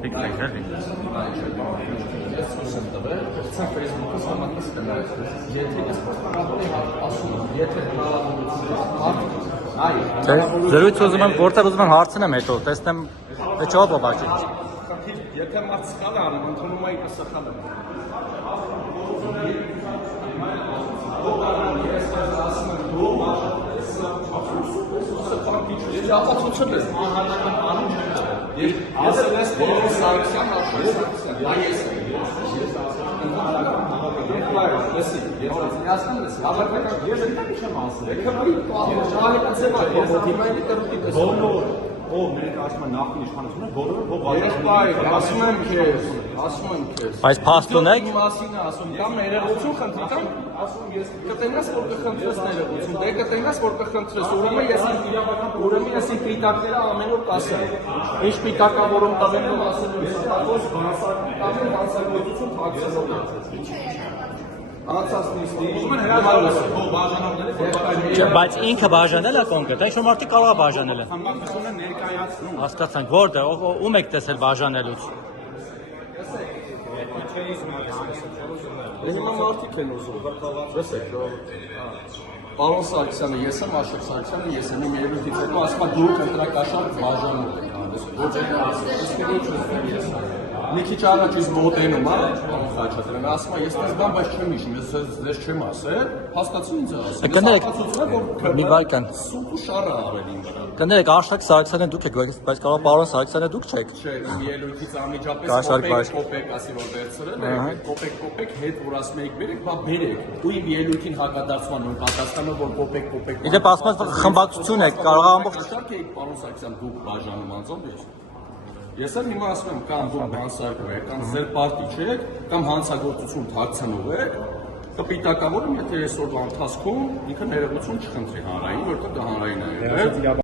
Դիքտեք էլի։ Ես ցույց եմ տվել, ցա Facebook-ը համակից կնայեք։ Եթե ես փոխանցում ասում եմ, եթե հնարավորություն Զրույց ուզում եմ, որտեղ ուզում եմ հարցնեմ հետո, տեսնեմ թե չո բաբաճի։ Եթե մարդ սխալ է անում, ընդունում է ինքը սխալ է։ Ես ապացուցել եմ անհատական անունը։ Ես ասել եմ Բոլոր Սարգսյան, Աշխարհ Սարգսյան։ Դա ես եմ։ Բայց փաստուն եք։ Մասին ասում, կամ ներողություն խնդրի, կամ ասում ես կտենաս որ կխնդրես ներողություն, դե կտենաս որ կխնդրես, ուրեմն ես իմ պիտակները ամեն օր կասեմ։ Ինչ պիտակավորում տվելով ասելու ես հատոց բանսագործություն թաքցնող է։ Անցած նիստի Բայց ինքը բաժանել է կոնկրետ, այն շոմարտի կարող է բաժանել է։ Համակցությունը ներկայացնում։ Հասկացանք, որտեղ ում եք տեսել բաժանելուց։ Հիմա մարդիկ են ուզում։ Տեսեք, պարոն Սարգսյանը, ես եմ, Աշխարհ Սարգսյանը, ես եմ, իմ երևույթից հետո ասում եմ դուք ընտրակաշառք բաժանում եք անես։ Ոչ մի քիչ առաջ ես ոտենում, պարոն Խաչատրյան, ասում եմ, ես դες բան բայց չեմ հիշում, ես դες չեմ ասել, հաստատություն ինձ ասել։ Կներեք, որ մի վայրկյան։ սուտ ու շառը արել իմ վրա։ Կներեք, Աշխարհ Սարգսյանը դուք եք, բայց կարող պարոն Սարգսյանը դուք չեք։ Չէ, իմ ելույթից անմիջապես կոպեկ ասի որ վերցրել եք, կոպեկ հետ որ ասում եք բերեք, բա բերեք։ Ու իմ ելույթին հակադարձման ու պատասխանը որ կոպեկ։ Իդեպ ասում եք խմբակցություն եք, կարող է ամբողջ շարք եք պարոն Սարգսյան դուք բաժանում անձամբ ես։ Ես էլ հիմա ասում եմ կամ դուք բանսարկող եք, կամ ձեր պարտի չեք, կամ հանցագործություն թաքցնող եք, կպիտակավորում եթե այսօրվա ընթացքում ինքը ներողություն չխնդրի հանրային, որտեղ դա հանրային է եղել։